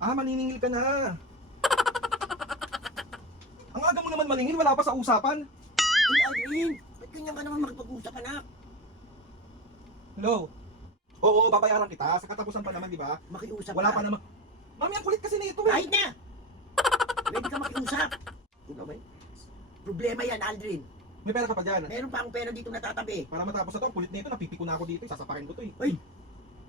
Maniningil ka na. Ang aga mo naman maningil, wala pa sa usapan. Uy, Alvin, ba't ganyan ka naman makipag-usap, anak? Hello? Oo, babayaran kita. Sa katapusan pa naman, di ba? Makiusap Wala ka. pa naman. Mami, ang kulit kasi nito. Kahit na! Pwede ka makiusap. Ano ba? Problema yan, Aldrin. May pera ka pa dyan. Meron pa akong pera dito natatabi. Para matapos na to, ang kulit nito, napipiko na ako dito. Sasapakin ko to eh. Uy,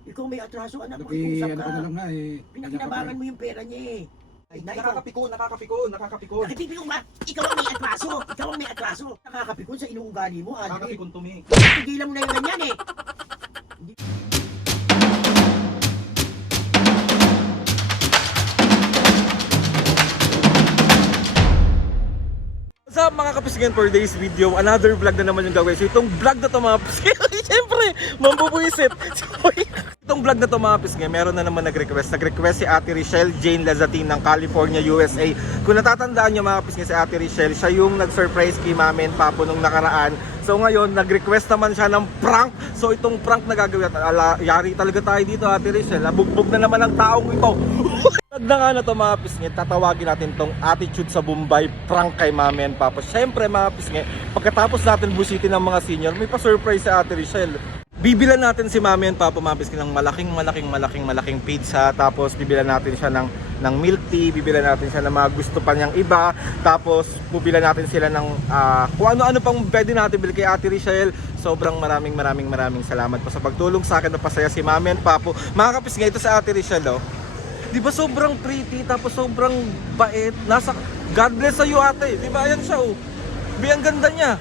ikaw may atraso, anak. Lagi, Makiusap ano ka. ko na lang nga eh. Pinakinabangan mo yung pera niya eh. Ay, na ikaw. Nakakapikon. Nakipipikon ba? Ikaw ang may atraso. Ikaw ang may atraso. Nakakapikon sa inuugali mo, Aldrin. Nakakapikon to me. Tigilan mo na yung ganyan eh. What's up mga kapisgan, for today's video, another vlog na naman yung gagawin. So itong vlog na to mga pisgan, siyempre, mambubuisit. So, itong vlog na to mga pisgan, meron na naman nag-request. Nag-request si Ate Richelle Jane Lazatin ng California, USA. Kung natatandaan nyo mga pisgan, si Ate Richelle, siya yung nag-surprise kay Mami and Papo nung nakaraan. So ngayon, nag-request naman siya ng prank. So itong prank na gagawin, yari talaga tayo dito Ate Richelle. Bugbog na naman ang taong ito. Na nga na to mga pisngit, tatawagin natin tong attitude sa Bombay prank kay Mami and Papa. Siyempre mga pisngit, pagkatapos natin busitin ng mga senior, may pa-surprise sa Ate Richelle. Bibilan natin si Mami and Papa mga pisngit ng malaking pizza. Tapos bibilan natin siya ng milk tea, bibilan natin siya ng mga gusto pa niyang iba. Tapos bubilan natin sila ng kung ano-ano pang pwede natin bili kay Ate Richelle. Sobrang maraming salamat po sa pagtulong sa akin. Napasaya si Mami and Papa. Mga kapisngit, ito sa Ate Richelle, oh. Di ba sobrang pretty, tapos sobrang bait. Nasa, God bless sa iyo ate. Di ba yan siya oh. Di ang ganda niya.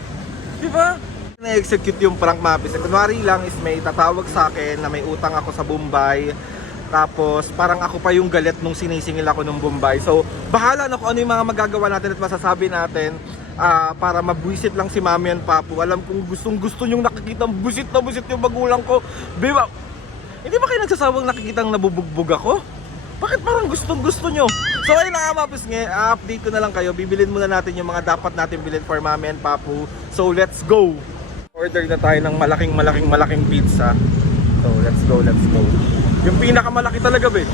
Di ba? Na-execute yung prank mapis. Kunwari lang is may tatawag sa akin na may utang ako sa Bombay. Tapos parang ako pa yung galit nung sinisingil ako ng Bombay. So bahala na kung ano yung mga magagawa natin at masasabi natin. Para mabwisit lang si Mami and Papu. Alam kong gustong-gusto nyong nakikita busit na busit yung magulang ko. Diba? Hindi ba kayo nagsasawang nakikitang nabubugbog ako? Bakit parang gustong-gusto nyo? So ayun na nga mga pisngi, update ko na lang kayo. Bibilin muna natin yung mga dapat natin bilhin for Mami and Papu. So let's go! Order na tayo ng malaking pizza. So let's go. Yung pinakamalaki talaga be.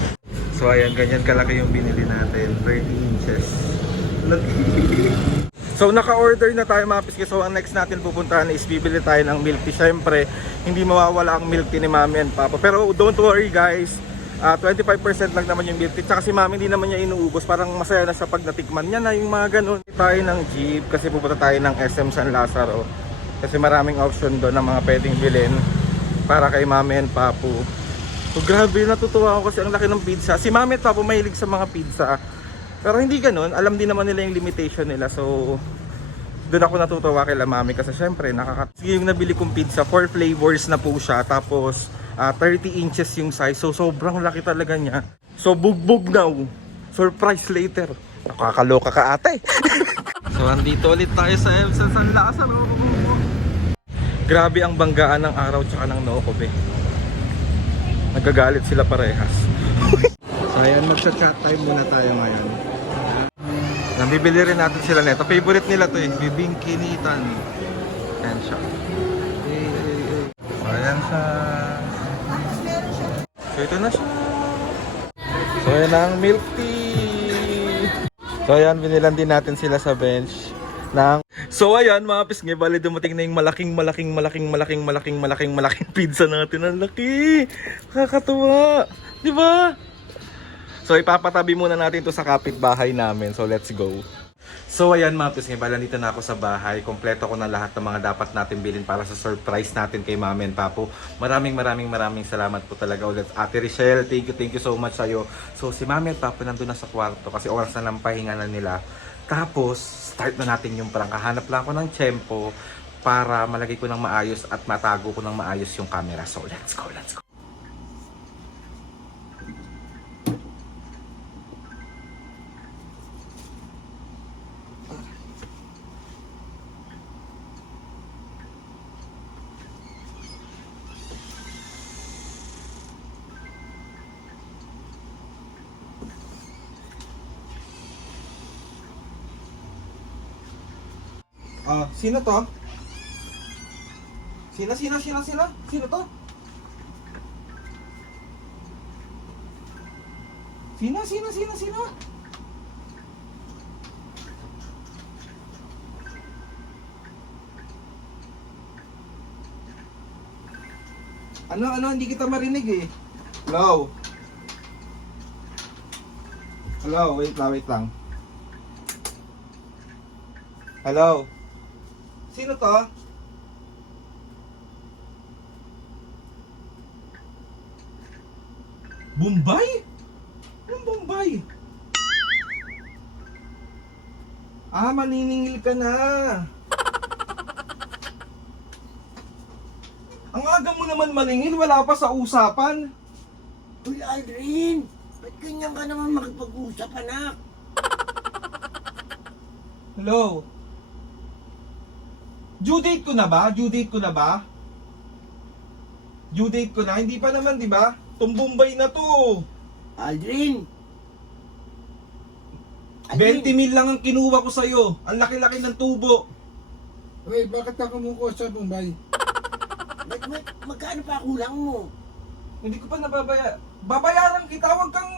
So ayan, ganyan kalaki yung binili natin. 30 inches. So naka-order na tayo mga pisngi. So ang next natin pupuntahan is bibili tayo ng milk tea. Siyempre, hindi mawawala ang milk tea ni Mami and Papu. Pero don't worry guys. 25% lang naman yung milk tea. Tsaka si Mami hindi naman niya inuubos. Parang masaya na sa pag natikman niya na yung mga ganun. Tayo ng jeep kasi pupunta tayo ng SM San Lazaro. Kasi maraming option doon na mga pwedeng bilhin para kay Mami and Papu. So grabe, natutuwa ako kasi ang laki ng pizza. Si Mami at Papu mahilig sa mga pizza. Pero hindi ganun. Alam din naman nila yung limitation nila. So doon ako natutuwa kay Mami kasi syempre Sige, yung nabili kong pizza, 4 flavors na po siya. Tapos 30 inches yung size. So sobrang laki talaga niya. So bugbog now. Surprise later. Nakakaloka ka ate. So andito ulit tayo sa San Lazaro. Grabe ang banggaan ng araw tsaka ng Nookobe. Nagagalit sila parehas. So ayan, magsa-chat time muna tayo ngayon. Nabibili rin natin sila neto. Favorite nila to eh. Bibingkinitan. Ayan siya. Ayan siya. So ito na siya. So ayan ang milk tea. So ayan, binilan din natin sila sa bench ng... So ayan mga pisngi, bali dumating na yung malaking pizza natin. Ang laki. Nakakatuwa. Di ba? So ipapatabi muna natin to sa kapitbahay namin. So let's go. So ayan mga pisngi, bali nandito na ako sa bahay. Kompleto ko na lahat ng mga dapat natin bilhin para sa surprise natin kay Mami and Papu. Maraming salamat po talaga ulit Ate Richelle. Thank you so much sa'yo. So si Mami at Papu nandun na sa kwarto kasi oras na ng pahinga na nila. Tapos start na natin yung prank. Hahanap lang ako ng tiyempo para malagay ko ng maayos at matago ko ng maayos yung camera. So let's go. Sino to? Sino to? Sino? Ano, hindi kita marinig eh. Hello? Hello, wait lang. Hello? Sino to? Bombay? Anong Bombay? Maniningil ka na. Ang aga mo naman maningil, wala pa sa usapan. Uy, Aldrin, ba't ganyan ka naman makipag-usap, anak? Hello? Due date ko na ba? Due date ko na? Hindi pa naman, di ba? Itong Bombay na to. Aldrin! 20 mil lang ang kinuha ko sa'yo. Ang laki-laki ng tubo. Uy, bakit ka kumukuha sa Bombay? Magkano pa kulang mo? Hindi ko pa babayaran kita, wag kang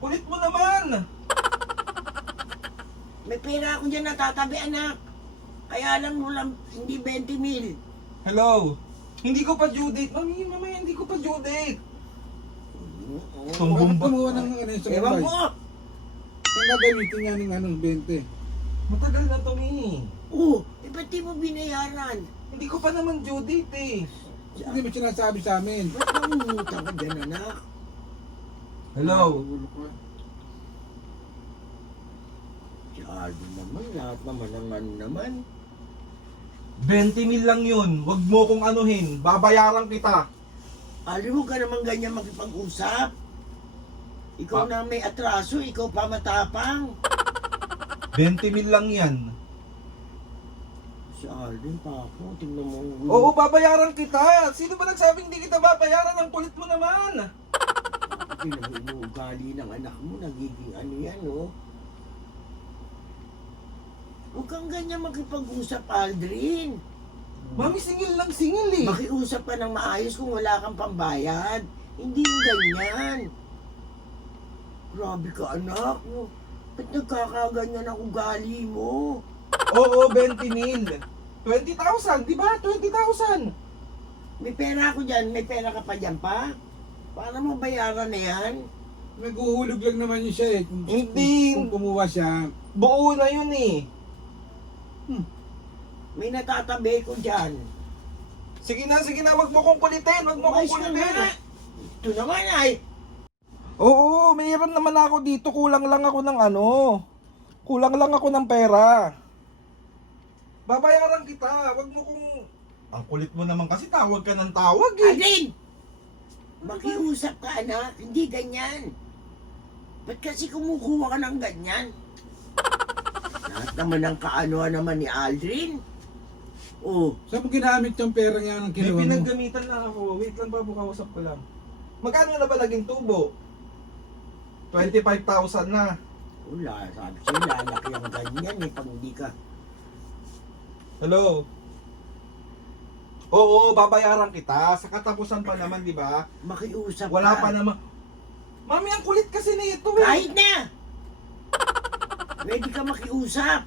kulit mo naman. May pera ako dyan natatabi, anak. Kaya lang walang, hindi 20 mil. Hello? Hindi ko pa due date. Mamaya, hindi ko pa due date. Itong Bakit Bombay. kumuha ng sa Ewan Bombay? ko! Saan gagamitin niya ng 20? Matagal na to eh. Ba't di mo binayaran? Hindi ko pa naman due date eh. Hindi mo sinasabi sa amin. Ba't nangungutang ka dyan, anak? Hello? Ulo ko. Si Aldo naman, lahat naman ng ano naman. 20 mil lang yun. Wag mo kong anuhin. Babayaran kita. Aldo, huwag ka naman ganyan makipag-usap. Ikaw na may atraso, ikaw pa matapang. 20 mil lang yan. Si Alvin pa ako, tingnan mo. Oo, babayaran kita. Sino ba nagsabing hindi kita babayaran? Ang kulit mo naman. Tingnan mo, inuugali ng anak mo, nagiging ano yan, oh. Huwag kang ganyan makipag-usap, Aldrin. Mami, singil lang singil eh. Makiusap ka ng maayos kung wala kang pambayad. Hindi yung ganyan. Grabe ka, anak. Ba't nagkakaganyan ang ugali mo? Oo, 20 mil. 20,000, di ba? 20,000. May pera ako dyan, may pera ka pa dyan pa? Para mo bayaran na yan? Naghuhulog lang naman yun siya eh. Hindi. Kung kumuha siya. Buo na yun eh. May natatabi ko dyan. Sige na, wag mo kong kulitin. Wag mo kong Umayos ka kulitin. na. Ito naman ay. Oo, mayroon naman ako dito. Kulang lang ako ng pera. Babayaran kita. Wag mo kong... Ang kulit mo naman kasi tawag ka ng tawag eh. Alin! Makiusap ka, anak. Hindi ganyan. Ba't kasi kumukuha ka ng ganyan? Lahat naman ang kaanoan naman ni Aldrin. Oh, Saan mo ginamit yung pera niya ng May kinuha mo? pinaggamitan lang ako. Wait lang, babu, kausap ko lang. Magkano na ba naging tubo? 25,000 na. wala. Sabi sa'yo, lalaki ang ganyan eh. Pag hindi ka. Hello? Oo, babayaran kita. Sa katapusan pa naman, di ba? Makiusap Wala ka. pa naman. Mami, ang kulit kasi nito eh. Kahit na! Pwede ka makiusap.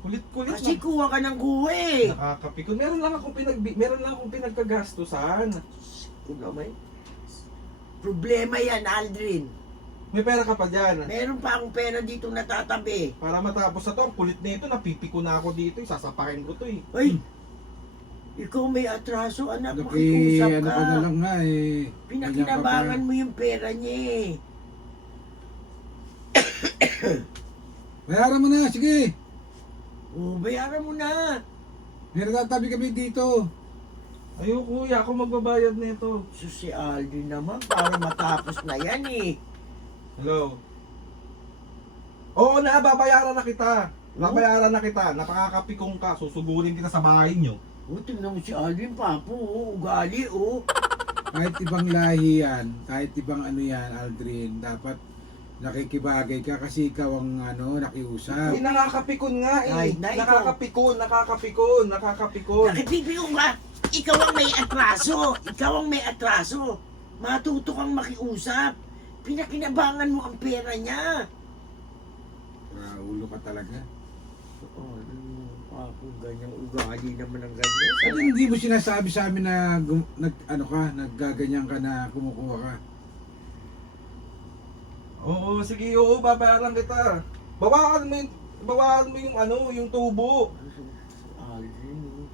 Kulit-kulit Kasi na. kuha ka ng kuha eh. Nakakapikon. Meron lang akong pinagkagastusan. Kung naman. Problema yan, Aldrin. May pera ka pa dyan. Meron pa akong pera dito natatabi. Para matapos na to, ang kulit nito, napipiko na ako dito. Sasapakin ko to eh. Ay! Ikaw may atraso, anak. Ano Makiusap ano ka. ka na lang nga eh. Pinakinabangan mo yung pera niya eh. Bayaran mo na, sige. Bayaran mo na. May natatabi kami dito. Ayoko, kuya, ako magbabayad nito. So si Aldrin naman, para matapos na yan eh. Hello? Oo na, babayaran na kita. Babayaran na kita. Napakakapikong ka. Susugurin kita sa bahay nyo. Tingnan mo si Aldrin, papo, ugali, Kahit ibang lahi yan, kahit ibang ano yan, Aldrin, dapat nakikibagay ka kasi ikaw ang nakiusap. Eh, nakakapikon nga eh. Ay, na, ikaw. Nakakapikon. Nakipipigong ka. Ikaw ang may atraso. Matuto kang makiusap. Pinakinabangan mo ang pera niya. Ulo ka talaga. Ako, ganyang ugali naman ang ganyan. At hindi mo sinasabi sa amin na naggaganyan ka na kumukuha ka. Oo, sige, oo, babayaran kita. Bawakan mo yung ano, yung tubo. Aldrin,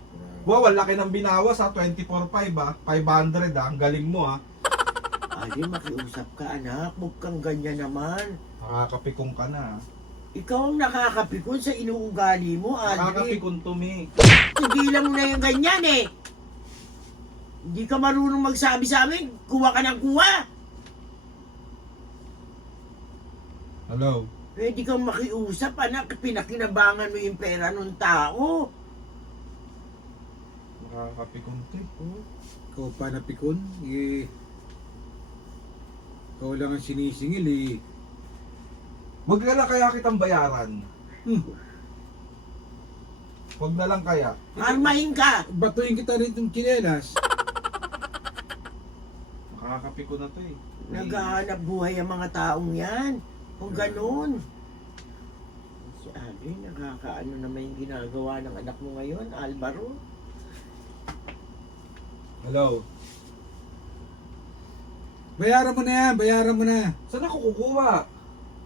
Wow, ang laki ng binawas ha, 24.5 ha, 500 ha, ang galing mo ha. Aldrin, makiusap ka anak. Huwag kang ganyan naman. Nakakapikong ka na. Ikaw ang nakakapikon sa inuugali mo, Aldrin. Nakakapikong tumi. Tigilan mo na yung ganyan eh. Hindi ka marunong magsabi sa amin. Kuha ka ng kuha. Hello? Pwede kang makiusap, anak. Pinakinabangan mo yung pera ng tao. Nakakapikong to eh. Ikaw pa napikon, ikaw lang ang sinisingil eh. Wag na lang kaya kitang bayaran. Wag na lang kaya. Armahin ka. Batuin kita rin itong tsinelas. Nakakapiko na to eh. Naghahanap buhay ang mga taong yan. Kung ganun. Si Aldrin, nakakaano naman yung ginagawa ng anak mo ngayon, Alvaro? Hello? Bayaran mo na yan, bayaran mo na. Saan ako kukuha?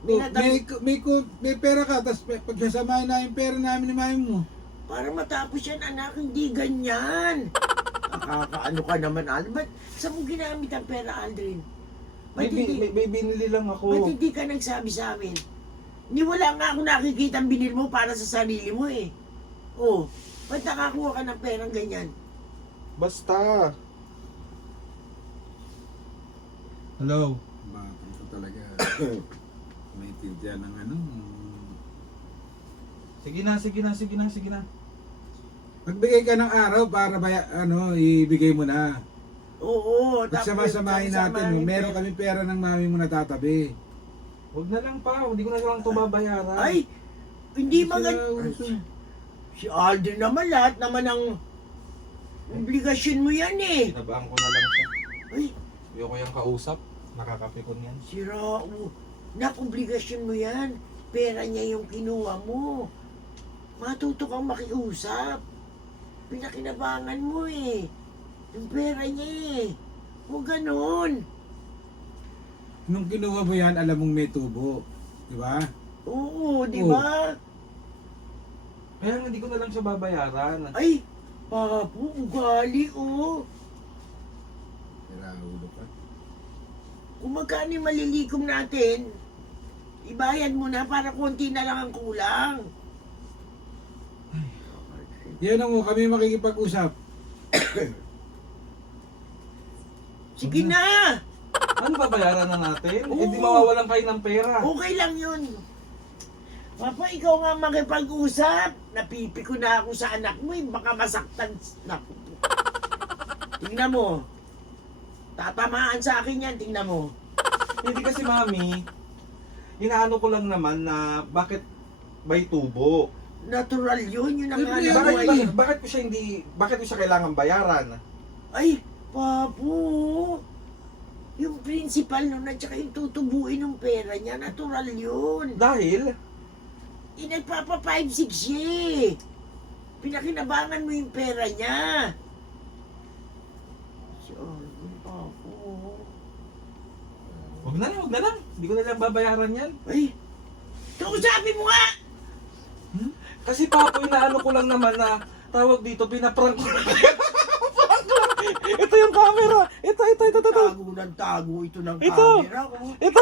May pera ka, tapos pagsasamahin na yung pera namin ni mami mo. Para matapos yan, anak, hindi ganyan. Nakakaano ka naman, Aldrin. Ba't saan mo ginamit ang pera, Aldrin? May binili lang Ba't ako. hindi ka nagsabi sa amin? Ni wala nga ako nakikita ang binil mo para sa sarili mo eh. Oh, ba't nakakuha ka ng perang ganyan? Basta. Hello? Bakit ko talaga maintindihan ng ano. Sige na. Magbigay ka ng araw para ibigay mo na. Oo, Pagsama-samahin natin, meron kami pera ng mami mo natatabi. Huwag na lang pa, hindi ko na lang ito babayaran. Ay, hindi maganda. Sila, Si Aldrin naman, lahat naman ang obligasyon mo yan eh. Sinabaan ko na lang siya. Ay, Ayoko yung kausap, nakakapikon yan. si Rao, obligasyon mo yan. Pera niya yung kinuha mo. Matuto kang makiusap. Pinakinabangan mo eh. Yung pera niya eh. Huwag ganun. nung kinuha mo yan, alam mong may tubo. Di ba? Oo, di ba? Kaya hindi ko na lang siya babayaran. Ay, papo, ugali oh. Tira, ulo ka. Kung magkano yung malilikom natin, ibayad mo na para konti na lang ang kulang. Yan ang kami makikipag-usap. Sige na! Ano babayaran na natin? Oo. Hindi mawawalan kayo ng pera. Okay lang yun. Papa, ikaw nga makipag-usap. Napipiko na ako sa anak mo eh. Baka masaktan. Naku. Tingnan mo. Tatamaan sa akin yan. Tingnan mo. Hindi kasi mami, inaano ko lang naman na bakit may tubo. Natural yun. Yun ang Siyempre, hanap buhay. Bakit ko siya kailangan bayaran? Ay, papo. Yung principal nun at saka yung tutubuin ng pera niya, natural yun. Dahil, Nagpapa 5-6 siya eh. Pinakinabangan mo yung pera niya. Si Alvin, papo. wag na lang. Hindi ko na lang babayaran yan. Ay, kausapin mo nga! Kasi papo, inaano ko lang naman na tawag dito, pinaprank ko. Prank lang. Ito yung camera. Ito. Tago ng tago ito ng Ito. camera ko. Ito.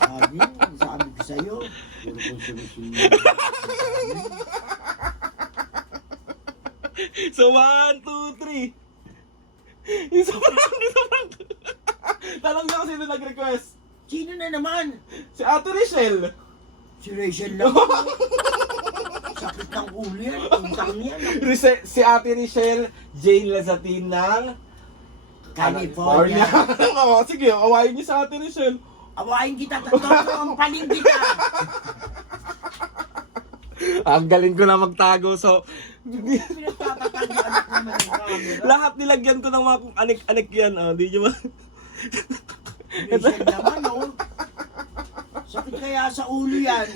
Alvin, sabi ko sa'yo. Puro kong solusyon. So, 1, 2, 3. Isa prank. Tanong niyo kung sino nag-request. Sino na naman? Si Ate Richelle. Si Rachel lang. Sakit ng ulo yan. Untang yan. Si Ate Richelle Jane Lazatin ng California. Oo, sige, awayin niyo sa Ate Richelle. Awayin kita. Ang paling kita. Ang galing ko na magtago, so... Pinagpapatag yung anak naman ng camera. Lahat nilagyan ko ng mga kung anik-anik yan. Oh, di nyo ba? Rachel naman, oh. Sakit kaya sa ulo yan.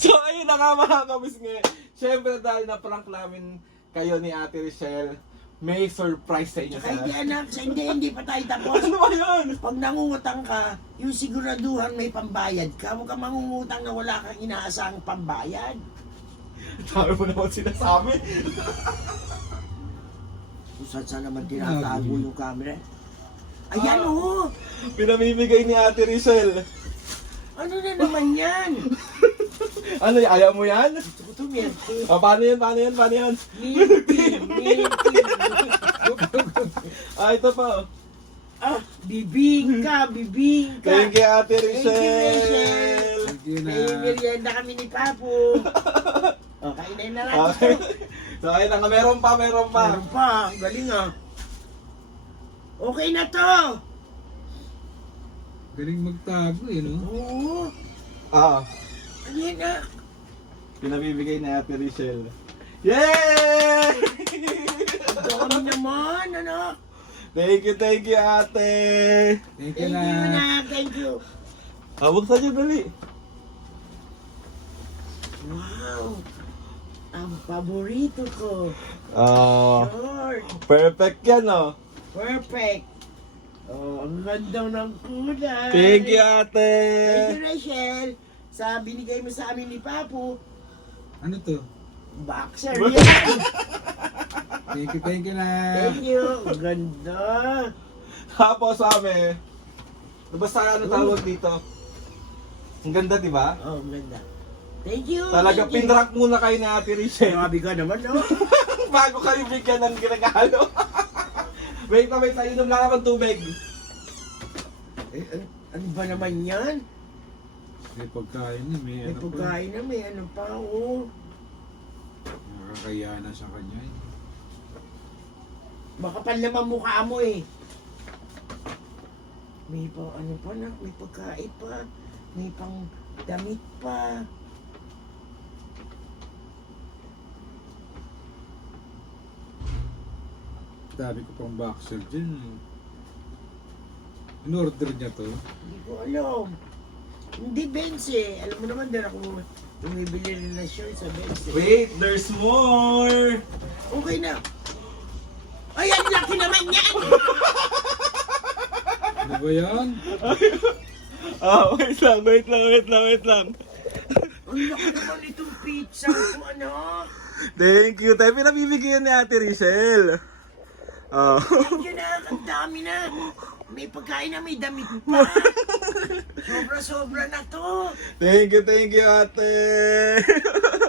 So ayun na nga mga kabisngi. Siyempre dahil na-prank namin kayo ni Ate Richelle, may surprise sa inyo Tsaka hindi sa... anak, hindi pa tayo tapos. Ano ba yun? Pag nangungutang ka, yung siguraduhan may pambayad ka. Huwag kang mangungutang na wala kang inaasahang pambayad. Sabi mo naman sinasabi. Kung saan naman tinatago yung camera. Ayan, oh. Pinamimigay ni Ate Richelle. Ano na naman yan? Ano, ayaw mo yan? Gusto ko ito, Milky. Paano yan? Milky. Ah, ito pa. Ah, bibingka. Thank you, Ate Thank you, Rachel. Richelle. Thank you na. May merienda kami ni Papo. O, kainin na natin Okay. ito. So ayun na nga, meron pa. Meron pa. Ang galing, ah. Okay na to. Galing magtago eh, no? Oo. Ah, Ano yan, ah? pinamimigay ni Ate Richelle. Yay! Dami naman, anak. Thank you, Ate. Thank Thank you you, na. anak. Thank you. Buksan niyo dali. Wow. Ang paborito ko. Short. Perfect yan, oh. Perfect. Oh, ang ganda ng kulay. Thank you, Ate. Thank you, Rachel. Sa binigay mo sa amin ni Papo, Ano to? boxer yan. Thank you na. Thank you. Ang ganda. Tapos sabi, basta ano tawag dito? Ang ganda, di ba? Oh, ang ganda. Thank you. Talaga thank you. pinrank muna kayo ni Ate Richelle. Grabe ka naman, no? Bago kayo bigyan ng ginagalo. Wait, inom lang naman tubig. Eh, ano ba naman yan? May pagkain na, may May ano pa. pagkain na, may ano pa, oh. Nakakaya na sa kanya eh. Makapal naman mukha mo eh. May pa, ano pa na, may pagkain pa. May pang damit pa. Dami ko pang boxer dyan eh. In-order niya to. Hindi ko alam. Hindi Benz eh. Alam mo naman din ako bumibili rin ng shirt sa Benz eh. Wait, there's more. Okay na. Ay, ang laki naman yan! Ano ba yan? Wait lang. Ang laki naman itong pizza ko, ano? Thank you. Tayo pinabibigyan ni Ate Richelle. Thank you na, ang dami na. May pagkain na, may damit pa. Sobra-sobra na to. Thank you, Ate.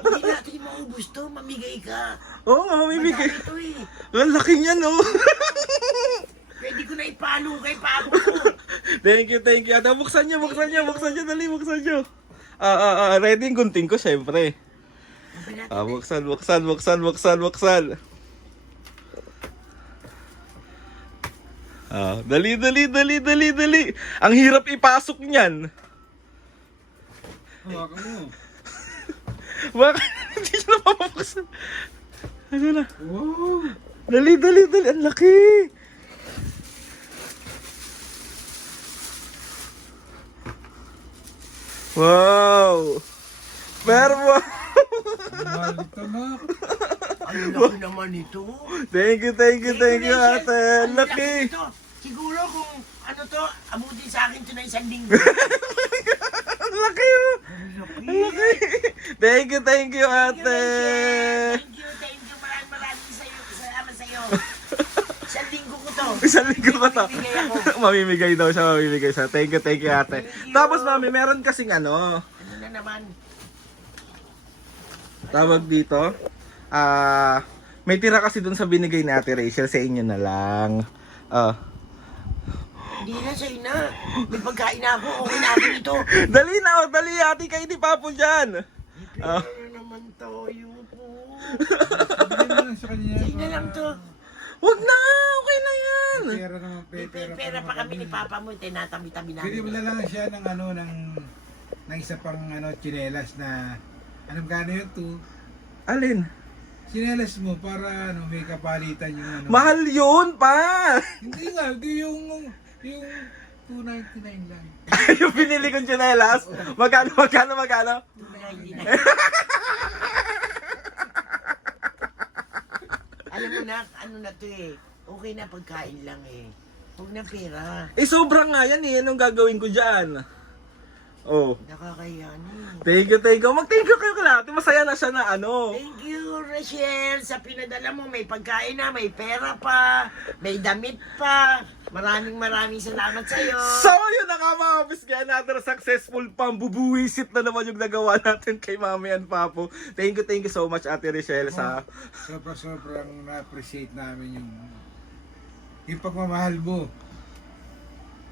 Hindi natin maubos to, mamigay ka. Oo, mamimigay. Madami to eh. Ang laki niya, no? Pwede ko na ipalo kay Papo ko. Thank you, Ate. Buksan niyo, dali, buksan niyo. Ready yung gunting ko, syempre. Buksan. Dali. Ang hirap ipasok niyan. Hawakan mo. Bakit? Hindi siya napapabuksan. Ano na? Wow! Dali. Ang laki. Wow. Pero wow. Mahal ito na. Ang laki naman ito. Thank you, Ate. Ang laki. Ito. Siguro kung ano to, abutin sa akin ito na 1 linggo. Ang laki, oh. Ang laki. Thank you, Thank you, Ate. Rachel. Thank you. Maraming sa'yo. Salamat sa'yo. 1 linggo ko to. 1 linggo ko to. Mamimigay ako. Mamimigay daw siya. Thank you, Ate. Thank you. Tapos, Mami, meron kasing ano, Ano na naman? tawag dito. May tira kasi dun sa binigay ni Ate Rachel, sa inyo na lang. Hindi na sa'yo na. May pagkain na ako. Okay na ako ito. Dali na, dali, ate, kayo di papo dyan. Ano naman tayo po? Bigyan mo lang sa kanya. Sa'yo na lang to. Wag na, okay na yan. Pera naman, May pera pa kami ni Papa mo. Tinatabi-tabi namin. Pwede mo na lang siya ng ano, ng isa pang ano, tsinelas na, anong gano yun to? Alin? Sinelas mo para ano, may kapalitan yung ano. Mahal yun pa! Hindi nga, yung 299 lang. Yung pinili kong tsinelas. Magkano? Alam mo na, ano na to eh. Okay na pagkain lang eh. Huwag na pera. Eh, sobrang nga yan eh. Anong gagawin ko dyan? Oh. Nakakayan eh. Thank you. Mag-thank you kayo kalahati. Masaya na siya na ano. Thank you, Rachel. Sa pinadala mo, may pagkain na, may pera pa, may damit pa. Maraming salamat sa'yo. So, yun na nga mga kapis. Kaya another successful pambubuwisit na naman yung nagawa natin kay Mami and Papo. Thank you so much, Ate Richelle, sa... Sobrang na-appreciate namin yung pagmamahal mo.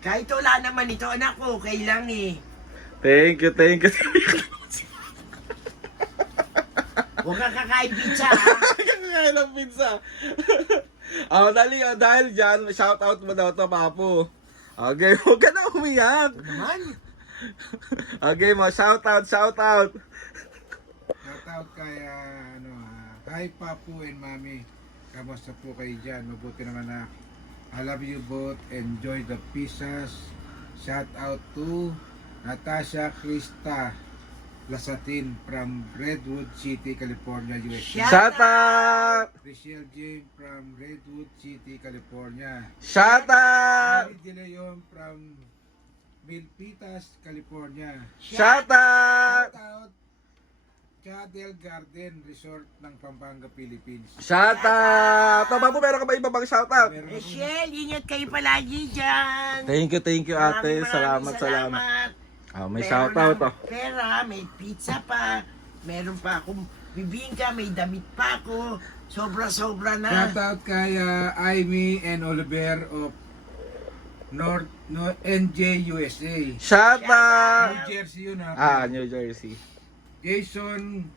Kahit wala naman ito, anak ko, okay lang eh. Thank you. Huwag kang kakain pizza, ha? Kakain ng pizza. Dahil dyan, shoutout mo daw to, Papo. Okay, huwag ka na umiyak. Naman. Okay, mga shoutout. Shoutout kay, hi Papu and Mami. Kamusta po kayo dyan? Mabuti naman na. I love you both. Enjoy the pizzas. Shoutout to Natasha Krista Lasatin from Redwood City, California, USA. Shoutout! Rachel James from Redwood City, California. Shoutout! Mary De Leon from Milpitas, California. Shoutout! Shoutout Cadel Garden Resort ng Pampanga, Philippines. Shoutout! Papo, meron ka ba iba bang shoutout? Meron akong- Rachel, ingat kayo palagi dyan. Thank you ate. Maraming Salamat. May Meron shoutout ng oh. pera, may pizza pa, meron pa akong bibingka, may damit pa ako. Sobra na. Shoutout kay Amy and Oliver of NJ USA. Shoutout! New Jersey yun ha. New Jersey. Jason,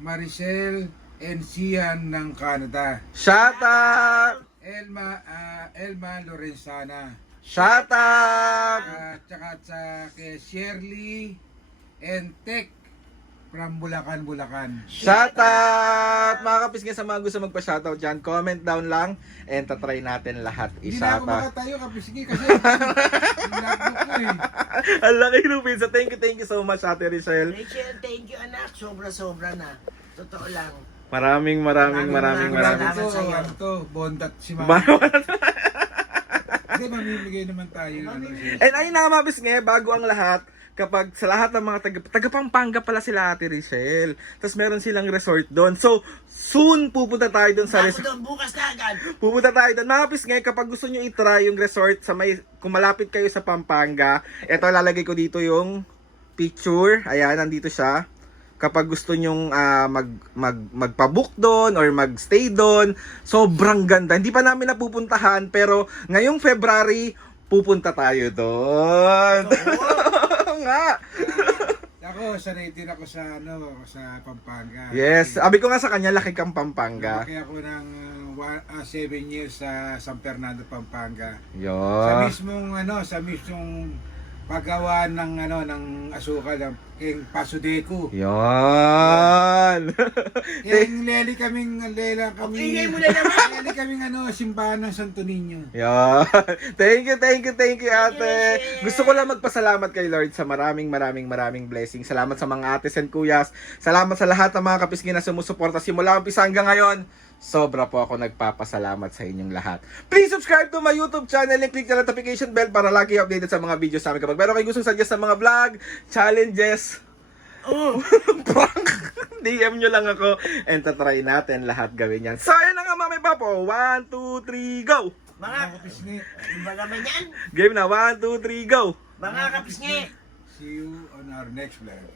Maricel, and Sian ng Canada. Shoutout! Elma Lorenzana. Shoutout! Tsaka kay Shirley and Tech from Bulacan. Shoutout! Mga kapisngin, sa mga gusto magpa-shoutout dyan, comment down lang and tatry natin lahat Hindi na ako i-shoutout. makatayo kapisgi kasi yung laptop ko eh. Ang laki Rubin. So thank you so much Ate Richelle. Rachel, thank you anak. Sobra na. Totoo lang. Maraming Maraming Ito, sa'yo. ano to, bondat si Mama. Hindi, mamimigay naman tayo. And ayun na mga kapisngin, bago ang lahat, kapag sa lahat ng mga taga Pampanga pala sila Ate Richelle. Tapos meron silang resort doon. So, soon pupunta tayo doon sa Ako resort. doon, bukas na agad. Pupunta tayo doon. Mga kapisngin, kapag gusto nyo i-try yung resort sa kung malapit kayo sa Pampanga, eto lalagay ko dito yung picture. Ayan, nandito siya. Kapag gusto nyong magpabook doon or magstay doon, sobrang ganda. Hindi pa namin napupuntahan, pero ngayong February, pupunta tayo doon. Oo nga. Ako, sanay din ako sa Pampanga. Yes, sabi ko nga sa kanya, laki kang Pampanga. Lumaki ako ng 7 years sa San Fernando, Pampanga. Yo. Sa mismong paggawa ng asukal ng King Pasudeco. Yon. King Leli kaming Ingay mo na naman. Leli kaming simbahan ng Santo Niño. Yon. Thank you ate. Yes. Gusto ko lang magpasalamat kay Lord sa maraming blessings. Salamat sa mga ates and kuyas. Salamat sa lahat ng mga kapisngin na sumusuporta simula umpisa hanggang ngayon. Sobra po ako nagpapasalamat sa inyong lahat. Please subscribe to my YouTube channel and click the notification bell para lagi updated sa mga videos namin. Kapag meron kayo gustong suggest sa mga vlog, challenges, prank, DM nyo lang ako and tatry natin lahat gawin yan. So, yun na nga Mami Papo. 1, 2, 3, go! Mga Kapisngi, iba naman yan. Game na. 1, 2, 3, go! Mga kapisngi. see you on our next vlog.